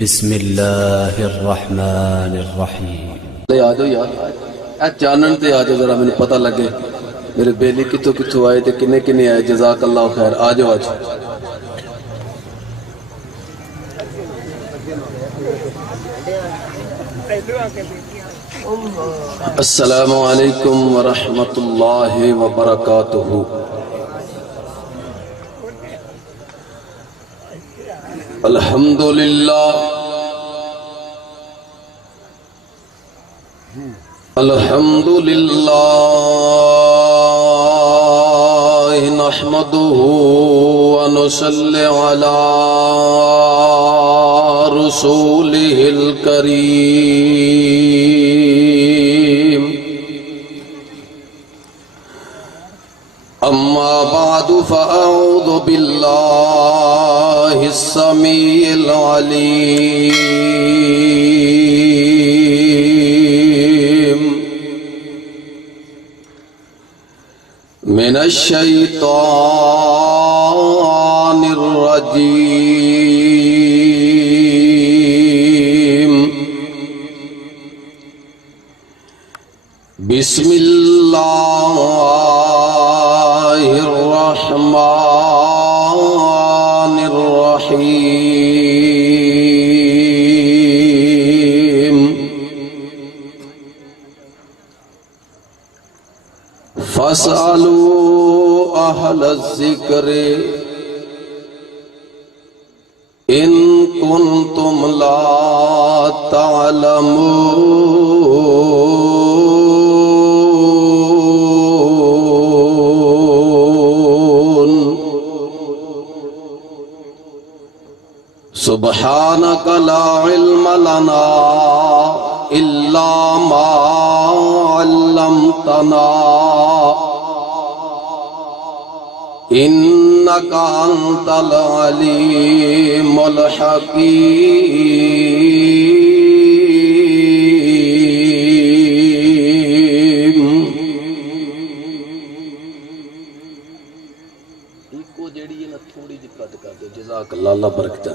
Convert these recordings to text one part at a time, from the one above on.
بسم اللہ الرحمن الرحیم۔ لے آ جاؤ یار، اے چانن تے آ جاؤ ذرا مجھے پتہ لگے میرے بیلی کتوں کتوں آئے تے کنے کنے آئے۔ جزاک اللہ خیر، آ جاؤ آج۔ السلام علیکم ورحمۃ اللہ وبرکاتہ۔ الحمدللہ الحمدللہ نحمدہ ونصلی علی رسولہ الکریم، اما بعد فاعوذ باللہ السمیع العلیم من الشیطان الرجیم، بسم اللہ الرحمن الرحیم، فاسألوا اہل الذکر ان کنتم لا تعلمون، سبحانک لا علم لنا الا ما علمتنا انک انت العلیم الحکیم۔ ایکو جیڑی ہے نا تھوڑی جی کٹ کر دو، جزاک اللہ، اللہ برکت۔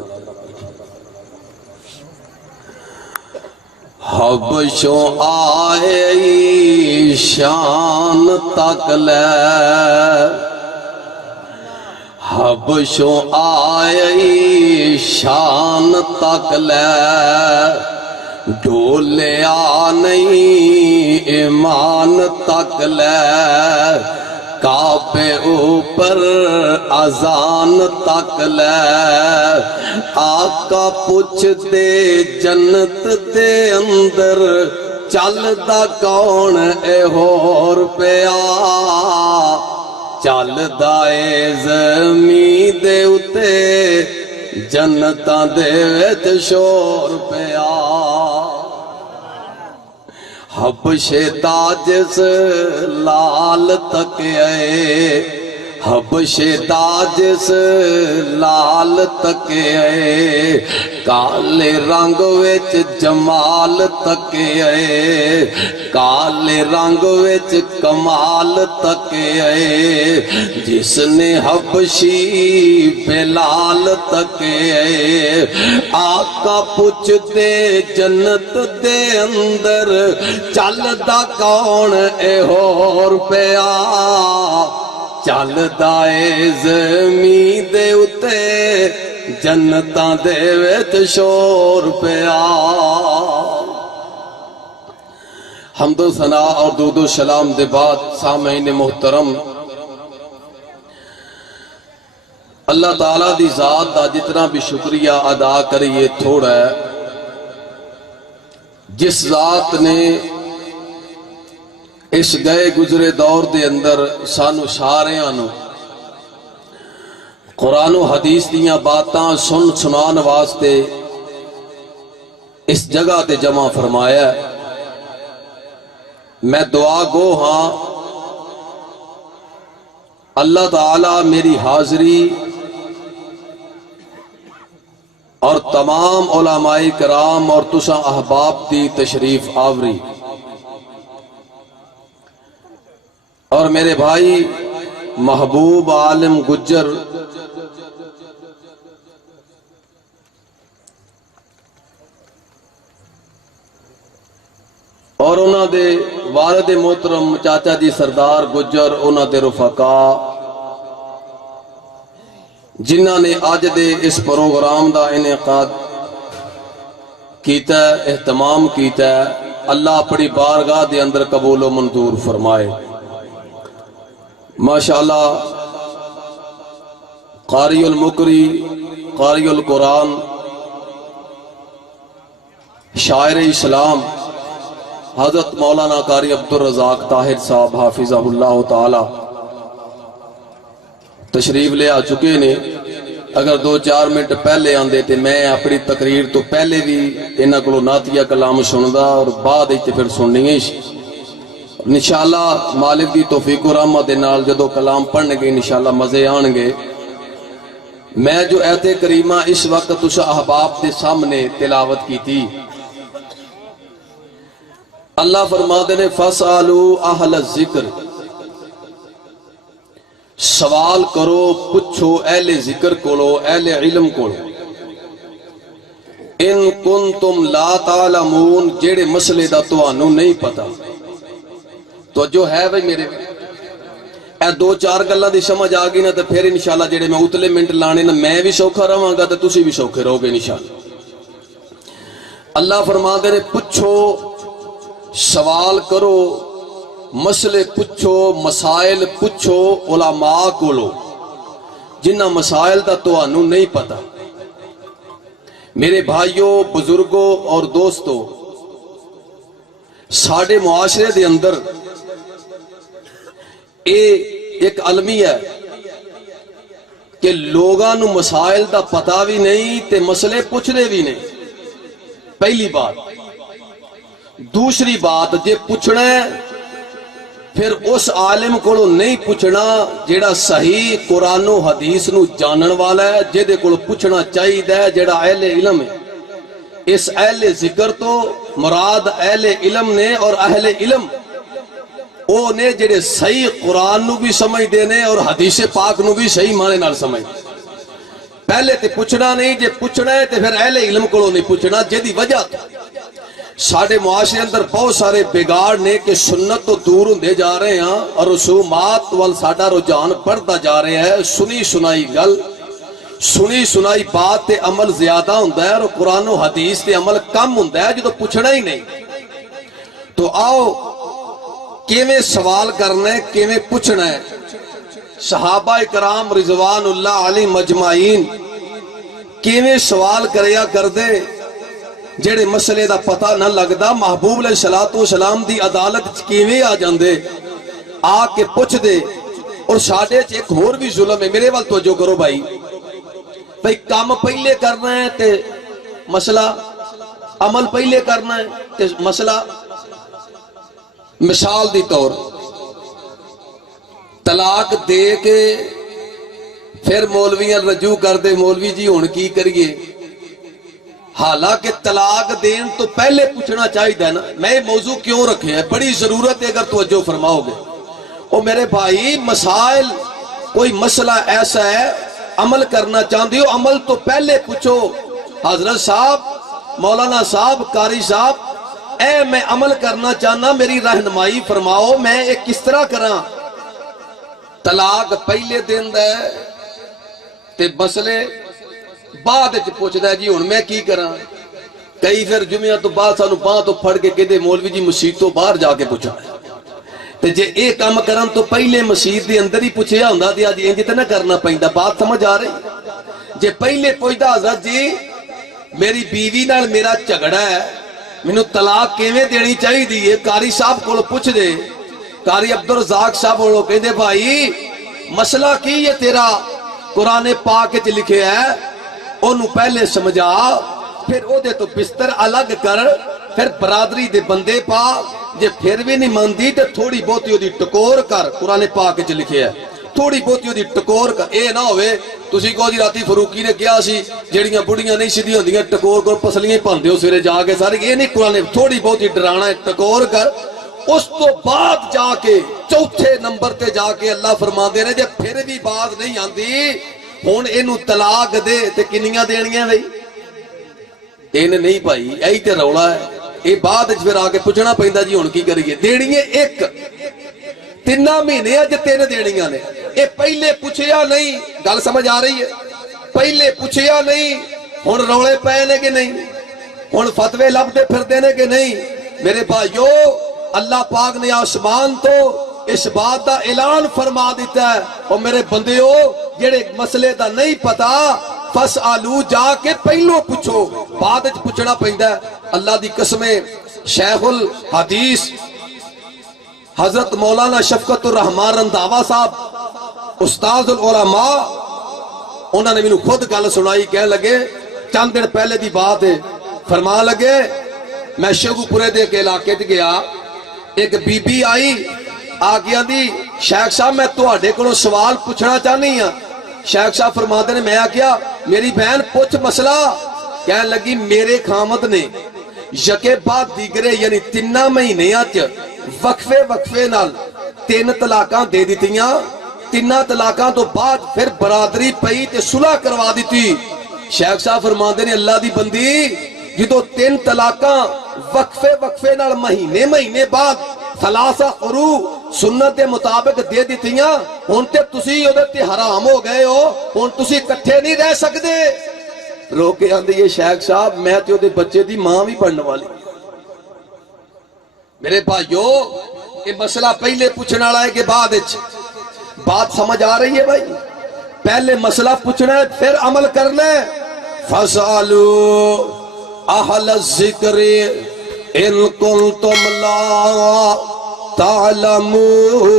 حبشوں آئے شان تک لے، حبشوں آئے شان تک لے، ڈولیا نہیں ایمان تک لے، کعبے اوپر اذان تک لے، آقا پوچھ دے جنت دے اندر چلدا کون اے ہور پیا، چلدا اے زمین دے اتے جنتاں دے وچ شور پیا۔ حبشے دا جس لال تک آئے، حبشے دا جس لال تک آئے، کالے رنگ وچ جمال تک آئے، کالے رنگ وچ کمال تک آئے، جس نے حبشی بلال تک آئے، آقا پوچھ دے جنت دے اندر چلدا کون اے ہور پیا، چلدا اے زمین دے اتے جنتاں دے وچ شور پیا۔ حمد و ثنا اور درود و سلام دے بعد سامعین محترم، اللہ تعالیٰ دی ذات دا جتنا بھی شکریہ ادا کریے تھوڑا ہے، جس ذات نے اس گئے گزرے دور دے اندر سانو ساریاں نو قرآن و حدیث دیاں باتاں سن سنان واسطے اس جگہ تے جمع فرمایا ہے۔ میں دعا گو ہاں اللہ تعالیٰ میری حاضری اور تمام علماء کرام اور تساں احباب دی تشریف آوری اور میرے بھائی محبوب عالم گجر اور انہاں دے والد محترم چاچا جی سردار گجر انہاں دے رفقا جنہاں نے آج دے اس پروگرام دا انعقاد کیتا ہے، اہتمام کیتا ہے، اللہ اپنی بارگاہ دے اندر قبول و منظور فرمائے۔ ماشاءاللہ قاری المقری، قاری القرآن، شاعر اسلام حضرت مولانا قاری عبدالرزاق طاہر صاحب حافظہ اللہ تعالی تشریف لے آ چکے نے۔ اگر 2-4 منٹ پہلے آندے تے میں اپنی تقریر تو پہلے بھی انہاں کو نعتیہ کلام سندا اور بعد تے پھر سننی ہے انشاءاللہ مالک دی توفیق و رحمت دے نال جدو کلام پڑھنے گے انشاءاللہ مزے آن گے۔ میں جو ایت کریمہ اس وقت تسا احباب دے سامنے تلاوت کی تھی، اللہ فرماتے نے فَاسْأَلُوا أَهْلَ الذِّكْرِ، سوال کرو پوچھو اہل ذکر کولو، اہل علم کولو، ان کنتم لا تعلمون، جیڑے مسئلے دا توانو نہیں پتا۔ تو جو ہے بھئی میرے اے 2-4 گلاں دی سمجھ آ گئی نا تے پھر انشاءاللہ جیڑے میں اتلے منٹ لانے نا میں بھی سوکھا رہاں گا تے تسی بھی سوکھے رہو گے انشاءاللہ۔ اللہ فرماتے نے پوچھو، سوال کرو، مسئلے پوچھو، مسائل پوچھو علماء کولو جنہ مسائل دا توانو نہیں پتا۔ میرے بھائیوں، بزرگوں اور دوستوں، ساڑھے معاشرے دے اندر ایک علمی ہے کہ لوگاں نو مسائل دا پتا بھی نہیں تے مسئلے پوچھنے بھی نہیں، پہلی بات۔ دوسری بات، جے پوچھنا ہے پھر اس عالم کو نہیں پوچھنا جیڑا صحیح قرآن و حدیث نو جانن والا ہے، جیدے کو پوچھنا چاہیے ہے جیڑا اہل علم ہے۔ اس اہل ذکر تو مراد اہل علم نے، اور اہل علم او نے جیڑے صحیح قرآن نو بھی سمجھ دینے اور حدیث پاک نو بھی صحیح معنی نال سمجھ دے۔ پہلے تے پوچھنا نہیں، جے پوچھنا ہے تے پھر اہل علم کو نہیں پوچھنا، جیدی وجہ ساڑھے معاشرے اندر بہت سارے بگاڑ نے کہ سنت تو دور ہوندے جا رہے ہیں اور رسومات وال ساڑھا رجحان بڑھتا جا رہے ہیں۔ سنی سنائی گل، سنی سنائی بات تے عمل زیادہ ہوندا ہے اور قرآن و حدیث تے عمل کم ہوندا ہے جدو پوچھنا ہی نہیں۔ تو آؤ کیویں سوال کرنا ہے، کیویں پوچھنا ہے۔ صحابہ کرام رضوان اللہ علیہ مجمعین کیویں سوال کریا کر دے، جیڑے مسئلے دا پتہ نہ لگدا محبوب علیہ السلام دی عدالت کیویں آ جاندے، آ کے پوچھ دے۔ اور ساڑھے ایک اور بھی ظلم ہے، میرے وال توجہ کرو بھائی، بھائی کام پہلے کرنا ہے تے مسئلہ، عمل پہلے کرنا ہے تے مسئلہ۔ مثال دی طور طلاق دے کے پھر مولویاں رجوع کر دے، مولوی جی ہن کی کریے، حالانکہ طلاق دین تو پہلے پوچھنا چاہیے نا۔ میں موضوع کیوں رکھے ہے، بڑی ضرورت ہے اگر توجہ فرماؤ گے۔ او میرے بھائی، مسائل کوئی مسئلہ ایسا ہے عمل کرنا چاہتے ہو، عمل تو پہلے پوچھو۔ حضرت صاحب، مولانا صاحب، قاری صاحب، اے میں عمل کرنا چاہنا، میری رہنمائی فرماؤ، میں ایک کس طرح کراں۔ طلاق پہلے دن دے تے مسئلے بعد پوچھ دے جی ہن میں کی کراں۔ کئی پھر جمعہ تو بعد سانو باں تو پھڑ کے کہتے مولوی جی مسجد تو باہر جا کے پوچھا تے جے اے کام کرن تو پہلے مسجد دے اندر ہی پوچھیا ہوندا تے اج انج تے نہ کرنا پیندا۔ بات سمجھ آ رہی؟ جے پہلے پوچھدا حضرت جی میری بیوی نال میرا جھگڑا ہے، مینوں طلاق کیویں دینی چاہیے، قاری صاحب کول پوچھ دے، قاری عبدالرزاق صاحب وہ کہندے بھائی مسئلہ کی ہے تیرا، قرآن پاک وچ لکھیا ہے، انہوں پہلے سمجھا، پھر او دے تو بستر الگ کر، پھر برادری دے بندے پا، جے پھر بھی نہیں ماندی تے تھوڑی بہتی او دی ٹکور کر، قرآن پاک وچ لکھیا ہے، تھوڑی بہتی او دی ٹکور کر۔ اے نہ ہوئے تسی کہو جی راتی فروقی نے کیا سی جڑیاں بڑیاں نہیں سیدھی ہوندیاں ٹکور کر پسلیاں پاندے ہو سویرے جا کے سارے، یہ نہیں قرآن، تھوڑی بہتی ڈرانا ہے، ٹکور کر۔ اس تو بعد جا کے چوتھے نمبر تے جا کے اللہ فرماندے نے جے پھر بھی بات نہیں آندی ہن اینو طلاق دے تے کنیاں دینیاں بھئی؟ این نہیں بھائی، یہی تے رولا ہے۔ یہ بعد پھر آ کے پوچھنا پہنتا جی ہن کی کریے دینی ہے ایک 3 مہینے اج 3 دینیاں نے یہ پہلے پوچھیا نہیں گل سمجھ آ رہی ہے پہلے پوچھیا نہیں ہن رولے پے نے کہ نہیں ہن فتوے لبدے پھردے نے کہ نہیں میرے بھائیو اللہ پاک نے آسمان تو اس بات دا اعلان فرما دیتا ہے اور میرے بندیو جڑے مسئلے دا نہیں پتا فَاسْأَلُوا جا کے پہلو پوچھو بعد وچ پوچھنا پیندا ہے اللہ دی قسمیں شیخ الحدیث حضرت مولانا شفقت الرحمان رنداوا صاحب استاذ العلماء انہوں نے مینوں خود گل سنائی کہنے لگے چند دن پہلے دی بات ہے فرما لگے میں شیخو پورے دے کے علاقے تے گیا ایک بی بی آئی آ گیا دی شیخ صاحب میں تہاڈے کولوں سوال پوچھنا چاہنی ہاں شیخ صاحب فرماتے نے میں آکیا میری بہن پوچھ مسئلہ کہنے لگی میرے خامد نے یکے بعد دیگرے یعنی 3 مہینیاں وقفے نال 3 طلاقاں دے دیتیاں 3 طلاقاں تو بعد پھر برادری پئی تے صلح کروا دیتی شیخ صاحب فرماندے نے اللہ دی بندی جدو 3 طلاقاں وقفے نال مہینے بعد ثلاثہ قروء سنت دے مطابق دے دیتیاں ہن تے تسی اودے تے حرام ہو گئے ہو ہن تسی اکٹھے نہیں رہ سکدے رو کے آندے یہ شیخ صاحب میں تے اودے بچے دی ماں بھی پڑھنے والی میرے بھائیو یہ مسئلہ پہلے پوچھنا ہے کہ بعد بات سمجھ آ رہی ہے بھائی پہلے مسئلہ پوچھنا ہے پھر عمل کرنا ہے فَاسْأَلُوا أَهْلَ الذِّكْرِ إِن كُنتُمْ لَا تَعْلَمُونَ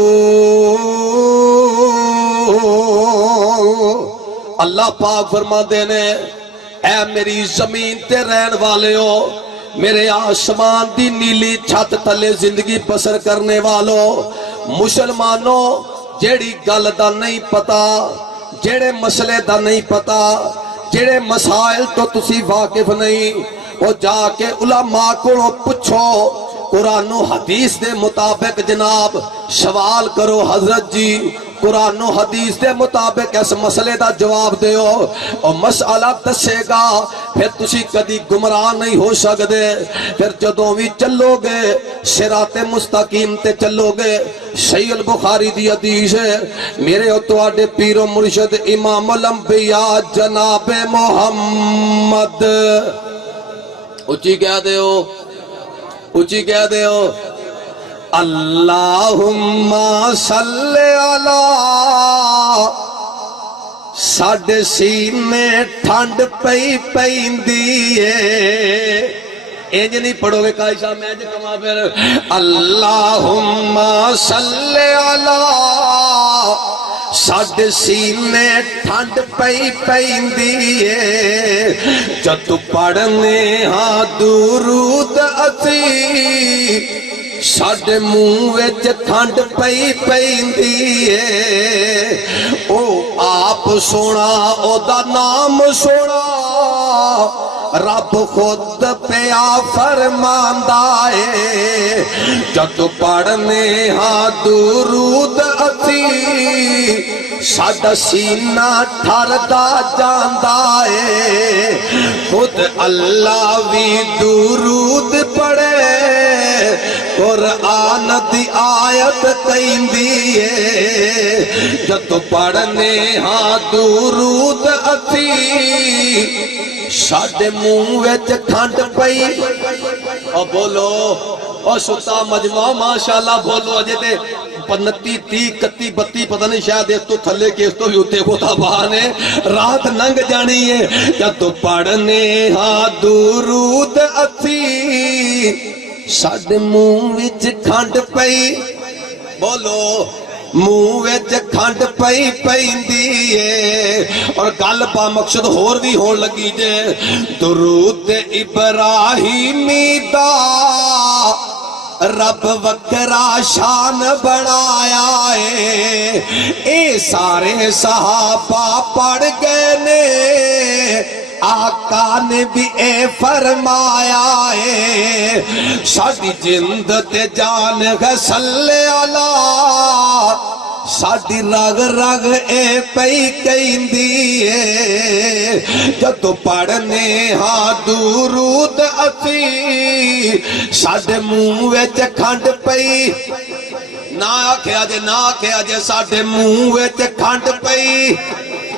اللہ پاک فرماندے نے اے میری زمین تے رہن والے ہو میرے آسمان دی نیلی چھت تلے زندگی بسر کرنے والوں مسلمانوں جیڑی گل دا نہیں پتا جیڑے مسئلے دا نہیں پتا جیڑے مسائل تو تسی واقف نہیں وہ جا کے علماء کو پوچھو قرآن و حدیث دے مطابق جناب سوال کرو حضرت جی قرآن و حدیث دے مطابق اس مسئلے دا جواب دیو اور مسئلہ دسے گا پھر تسی کدی گمراہ نہیں ہو سکدے پھر جدوں بھی چلو گے صراط مستقیم تے چلو گے صحیح البخاری دی حدیث ہے میرے اور تواڈے پیر و مرشد امام الانبیاء جناب محمد اچھی کہہ دیو اچھی کہہ دیو اللہم صلی علی ساڈے سینے ٹھنڈ پئی پیندی ہے انج نہیں پڑھو گے قاری صاحب میں انج کما پھر اللہم صلی علی ساڈے سینے ٹھنڈ پئی پیندی ہے جد پڑھنے ہاں درود اسی ساڈے منہ وچ ٹھنڈ پئی پیندی ہے او آپ سونا او دا نام سونا رب خود پیا فرماندا ہے جد پڑھنے ہاں درود اسی ساڈا سینہ ٹھردا جاندا ہے خود اللہ بھی درود پڑھے قرآن دی آیت کہندی ہے جد پڑھنے ہاں درود اسی ساڈے منہ وچ ٹھنڈ پئی او بولو او ستا مجمع ماشاءاللہ بولو اجے تے 29 30 31 32 پتہ نہیں شاید اس تو تھلے کے اس تو بھی اتے ہوتا بہانے رات ننگ جانی ہے جد پڑھنے ہاں درود اسی ساڈے منہ وچ کھنڈ پئی بولو منہ وچ کھنڈ پئی پیندی ہے اور گل با مقصد ہور بھی ہون لگی جے درود ابراہیمی دا رب وکرا شان بنایا ہے اے سارے صحابہ پڑھ گئے نے آقا نے بھی اے فرمایا ہے ساڈی جند تے جان ہے صلی اللہ ساڈی رگ رگ اے پئی کہندی اے جدو پڑھنے ہاں درود اسی ساڈے منہ وچ کھنڈ پئی نہ آکھیا جے ساڈے منہ وچ کھنڈ پئی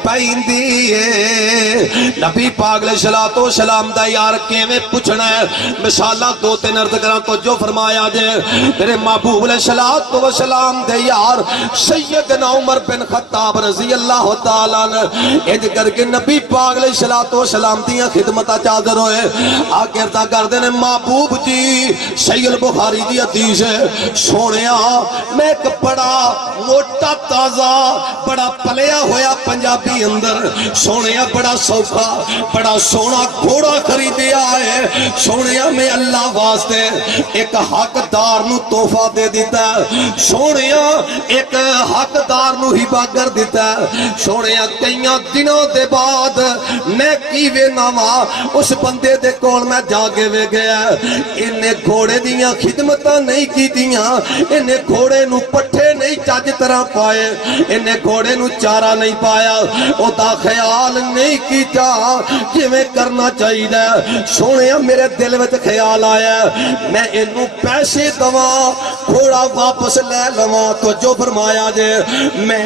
پیندی ہے نبی پاک علیہ الصلوۃ والسلام دا یار کیویں پوچھنا ہے مثالاں دو تین عرض کراں تو جو فرمایا جے میرے محبوب علیہ الصلوۃ والسلام دے یار سیدنا عمر بن خطاب رضی اللہ تعالی عنہ اج کر کے نبی پاک علیہ الصلوۃ والسلام دیاں خدمتاں چادر ہوئے آ کے عرض کردے نے محبوب جی صحیح البخاری دی حدیث ہے سونیا میں ایک بڑا موٹا تازہ بڑا پلیا ہویا پنجابی اندر سونیا بڑا سوکھا بڑا سونا گھوڑا خریدیا ہے سونیا میں اللہ واسطے ایک حقدار نو تحفہ دے دیتا ہے سونیا ایک حقدار نو ہبہ کر دیتا ہے سونیا کئیاں دنوں دے بعد میں کیویں نواں اس بندے دے کول میں جا کے وے گیا انہیں گھوڑے دیاں خدمتاں نہیں کیتیاں انہیں گھوڑے نو پٹھے نہیں چج طرح پائے انہیں گھوڑے نو چارہ نہیں پایا او دا خیال نہیں کیتا کہ میں کرنا چاہیے سونے میرے دل وچ خیال آیا میں انہوں پیسے دواں گھوڑا واپس لے لواں تو جو فرمایا جے میں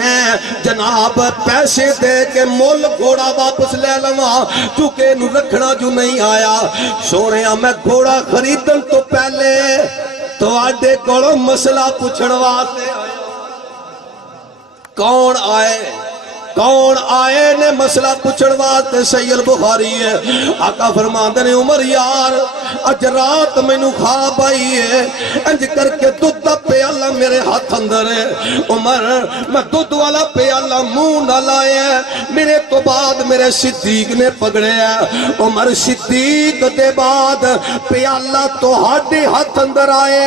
جناب پیسے دے کے مول گھوڑا واپس لے لواں چونکہ انہوں رکھنا جو نہیں آیا سونے میں گھوڑا خریدن تو پہلے تو آڈے کولوں مسئلہ پوچھن واسطے کون آئے نے مسئلہ پوچھن واسطے صحیح البخاری ہے آقا فرماندے نے عمر یار اج رات مینوں خواب آئی ہے انج کر کے دودھ دا پیالہ میرے ہاتھ اندر ہے عمر میں دودھ والا پیالہ منہ نہ لایا میرے تو بعد میرے صدیق نے پکڑیا عمر صدیق دے بعد پیالہ تو ہاڈے ہاتھ اندر آئے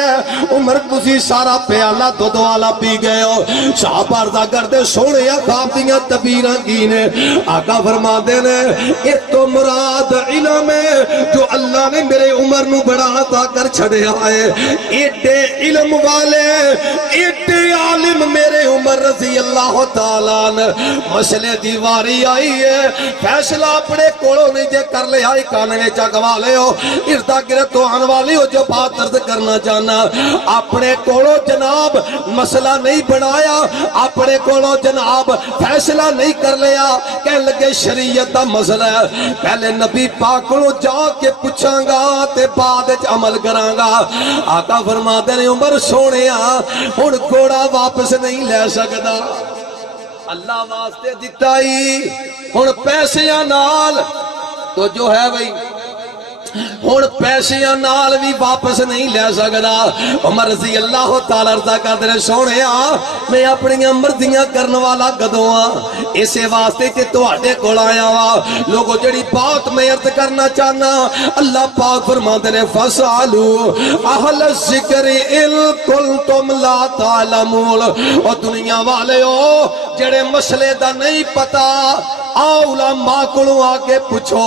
عمر تسی سارا پیالہ دودھ والا پی گئے ہو صحابہ عرض کردے سونے خواب دیاں تبیرہ کی نے آقا فرما دینے ایک تو مراد علم ہے جو اللہ نے میرے عمر نو بڑا عطا کر چھڑے آئے ایڈے علم والے ایڈے عالم میرے عمر رضی اللہ تعالیٰ عنہ مسئلے دیواری آئی ہے فیصلہ اپنے کولوں نہیں جے کر لے آئی کانے میں چاکوا لے ہو اردا گرے تو آن والی ہو جو بات درد کرنا چاہنا اپنے کولوں جناب مسئلہ نہیں بنایا اپنے کولوں جناب فیصلہ نہیں کر لیا کہنے لگے شریعت دا مسئلہ ہے پہلے نبی پاک کو جا کے پوچھاں گا تے بعد عمل کراں گا آقا فرماتے نے عمر سونیا ہن گھوڑا واپس نہیں لے سکدا اللہ واسطے دتا ہی ہن پیسیاں نال تو جو ہے بھئی ہن پیسیاں نال بھی واپس نہیں لے سکدا عمر رضی اللہ تعالی رضا کردے نے سونیا میں اپنی مرضیاں کرن والا کدوں ہاں اسے واسطے تے تواڈے کول آیا وا لوگو جڑی بات میں عرض کرنا چاہنا اللہ پاک فرماندے نے فسالو اہل الذکر ان کنتم لا تعلمون او دنیا والےو جڑے مسئلے دا نہیں پتا علماء کو آکے پوچھو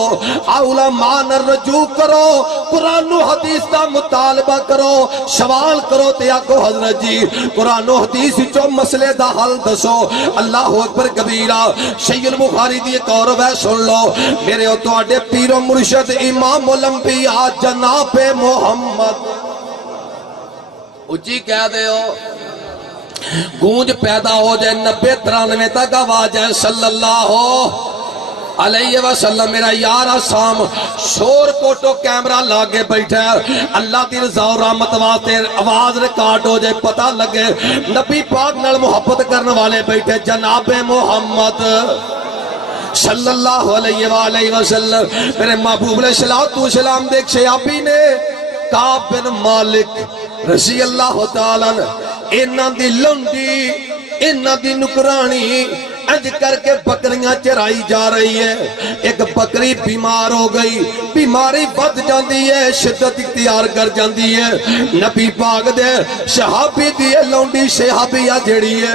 علماء نہ رجوع کرو قرآن و حدیث دا مطالبہ کرو سوال کرو تے آکو حضرت جی قرآن و حدیث جو مسئلے دا حل دسو اللہ اکبر کبیرہ صحیح البخاری دی ایک اور ہے سن لو میرے تو آڈے پیر و مرشد امام الانبیاء جناب محمد اچھی کہہ دے ہو گونج پیدا ہو جائے 90-93 تک آواز ہے صلی اللہ علیہ وسلم میرا یار آسام شور کوٹو کیمرہ لاگے بیٹھا ہے اللہ دی رضا و رحمت واسطے آواز ریکارڈ ہو جائے پتہ لگے نبی پاک نال محبت کرنے والے بیٹھے جناب محمد صلی اللہ علیہ وآلہ وسلم میرے محبوب علیہ السلام دیکھ صحابی نے کعب بن مالک رضی اللہ تعالیٰ انہاں دی لنڈی انہاں دی نکرانی انج کر کے بکریاں چرائی جا رہی ہے، ایک بکری بیمار ہو گئی، بیماری بد جاندی ہے، شدت اختیار کر جاندی ہے، نبی پاک دے صحابی دی لونڈی صحابیہ جڑی ہے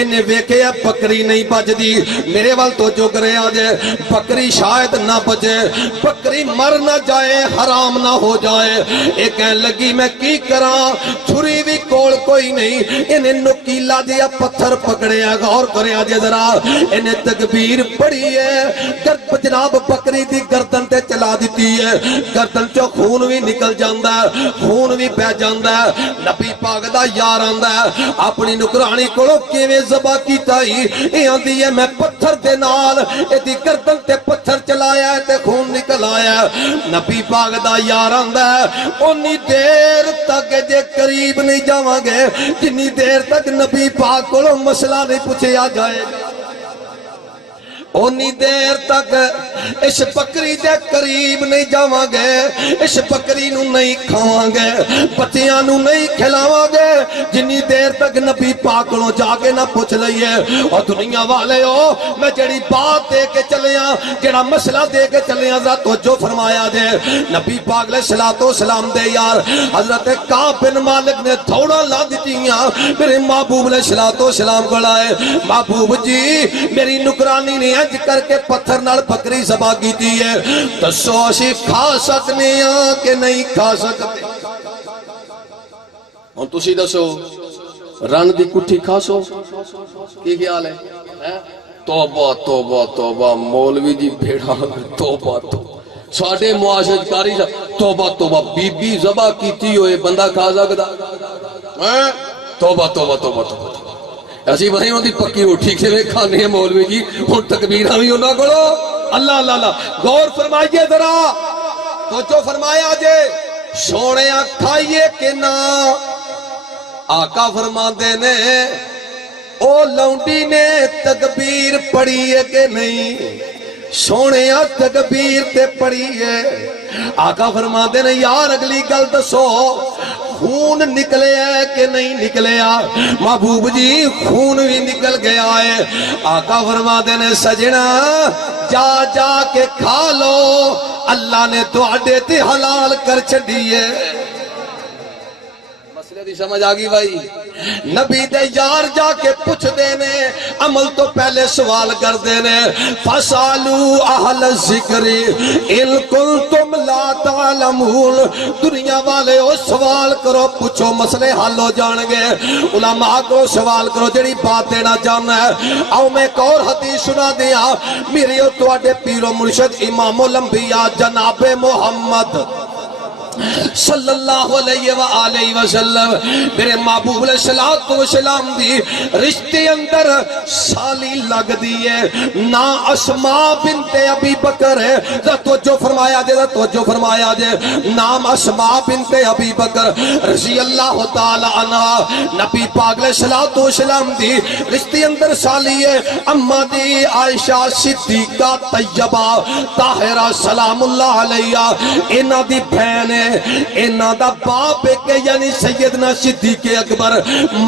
انہیں ویکھے بکری نہیں بچ دی، میرے وال تو جو کرے آجے بکری شاید نہ بچے، بکری مر نہ جائے، حرام نہ ہو جائے، ایک کہنے لگی میں کی کراں، چھری بھی کول کوئی نہیں، انہیں نکیلا دیا پتھر پکڑے ہیں، غور کرے آجے ذرا، انہیں تکبیر پڑھی ہے، جناب بکری دی گردن تے چلا دیتی ہے، گردن چو خون بھی نکل جاندہ ہے، خون بھی بہ جاندہ ہے، نبی پاک دا یار آندہ ہے، اپنی نکرانی کولو کیویں ذبح کیتا ہی، یہ آندی ہے میں پتھر دے نال ایدی گردن تے پتھر چلایا ہے تے خون نکل آیا ہے، نبی پاک دا یار آندہ ہے، انی دیر تک جے قریب نہیں جاواں گے جنی دیر تک نبی پاک کولو مسئلہ نہیں پوچھے آ جائے گا، اونی دیر تک اس بکری دے قریب نہیں جاواں گے، اس بکری نو نہیں کھاواں گے، بچیاں نو نہیں کھلاواں گے، جنی دیر تک نبی پاک کو جا کے نہ پوچھ لئیے، اور دنیا والے ہو میں جڑی بات دے کے چلیاں، جڑا مسئلہ دے کے چلیاں، ذرا توجہ فرمایا دے، نبی پاک علیہ السلام دے یار حضرت کعب بن مالک نے تھوڑا لا دیتیاں، میرے محبوب علیہ السلام کو لائے، محبوب جی میری نکرانی نے انج کر کے پتھر نال بکری ذبح کی دی ہے، دسو اسی کھا سکنے ہیں کہ نہیں کھا سکتے، اور تسی دسو رن دی کٹھی کھا سو کی خیال ہے؟ توبہ توبہ توبہ مولوی جی بھیڑا توبہ توبہ ساڑھے معاشد کاری توبہ توبہ بی بی ذبح کیتی ہوئے بندہ کھا سکتا، توبہ توبہ توبہ توبہ ایسی بھائی ہوں دی پکی روٹھی کے میں کھانے ہیں مولوی جی، ہوں تکبیرہ بھی ہونا کرو، اللہ اللہ اللہ، غور فرمائیے ذرا، تو جو فرمایا جے سونے کھائیے کہ نہ، آقا فرما دینے او لونڈی نے تکبیر پڑھی ہے کہ نہیں، سونے تکبیر تے پڑھی ہے، آقا فرما دینے یار اگلی گل دسو خون نکلے ہے کہ نہیں نکلے ہے، محبوب جی خون بھی نکل گیا ہے، آقا فرما دینے سجنہ جا جا کے کھا لو، اللہ نے تو اڈے تے حلال کر چھڑی ہے، مسئلے دی سمجھ آگی بھائی، نبی دے یار جا کے پوچھ دینے، عمل تو پہلے سوال کر دینے، فَسَالُوا أَهْلَ الذِّكْرِ إِن كُنتُمْ لَا تَعْلَمُونَ، دنیا والے ہو سوال کرو پوچھو مسئلے حل ہو جان گے، علماء کو سوال کرو جڑی بات دینا چاہنا ہے، آؤ میں ایک اور حدیث سنا دیا، میری اور تو اڈے پیر و مرشد امام الانبیاء جناب محمد صلی اللہ علیہ وآلہ وسلم میرے محبوب علیہ السلام دی رشتے اندر سالی لگ دیئے، نا اسماء بنت ابی بکر ہے، توجہ فرمایا جے توجہ فرمایا جے، نام اسماء بنت ابی بکر رضی اللہ تعالی عنہ، نبی پاک علیہ السلام دی رشتے اندر سالی ہے، اما دی عائشہ صدیقہ طیبہ طاہرہ سلام اللہ علیہ، انہ دی بہن انہ دا باپ کے یعنی سیدنا صدیق اکبر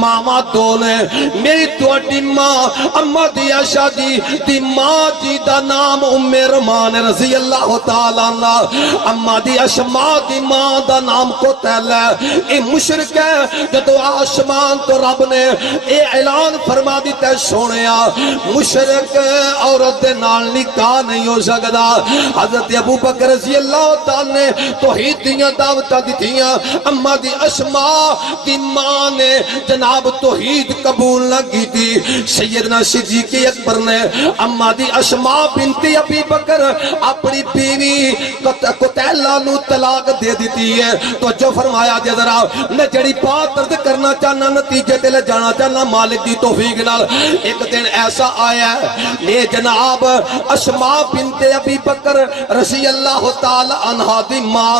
ماما دونے، میری توڑی ماں اما دی عائشہ دی ماں جی دا نام ام رمان رضی اللہ تعالیٰ عنہ، اما دی اسماء دی ماں دا نام کو تیلہ، اے مشرک ہے جدو آسمان تو رب نے اے اعلان فرما دیتا ہے سونیا مشرک عورت دے نال نکاح نہیں ہو سکتا، حضرت ابو بکر رضی اللہ تعالیٰ نے توحید دیاں دعوتہ دیتیاں، اما دی اسماء دی ماں نے جناب توحید قبول نہ کی تھی، سیدنا صدیق اکبر نے اما دی اسماء بنت ابی بکر اپنی بیوی قتیلہ نو طلاق دے دیتی ہے، تو جو فرمایا جے ذرا میں جڑی بات عرض کرنا چاہنا نتیجے تے لے جانا چاہنا مالک دی توفیق نال، ایک دن ایسا آیا ہے یہ جناب اسماء بنت ابی بکر رضی اللہ تعالی عنہ دی ماں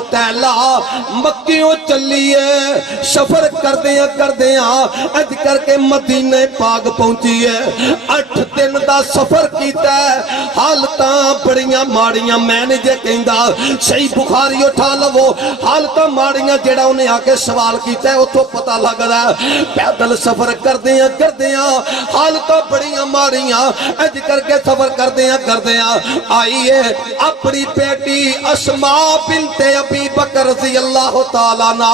متعلا مکیوں چلیے سفر کردیاں اج کر کے مدینہ پاک پہنچی ہے 8 دن دا سفر کیتا ہے حالتاں بڑیاں ماڑیاں میں نے جے کہندا صحیح بخاری اٹھا لو حالتاں ماڑیاں جیڑا انہیں آکے سوال کیتا ہے اتھوں پتہ لگ رہا ہے پیدل سفر کردیاں حالتاں بڑیاں ماڑیاں اج کر کے سفر کردیاں آئی ہے اپنی بیٹی اسماء بنت ابی بکر رضی اللہ تعالیٰ عنہ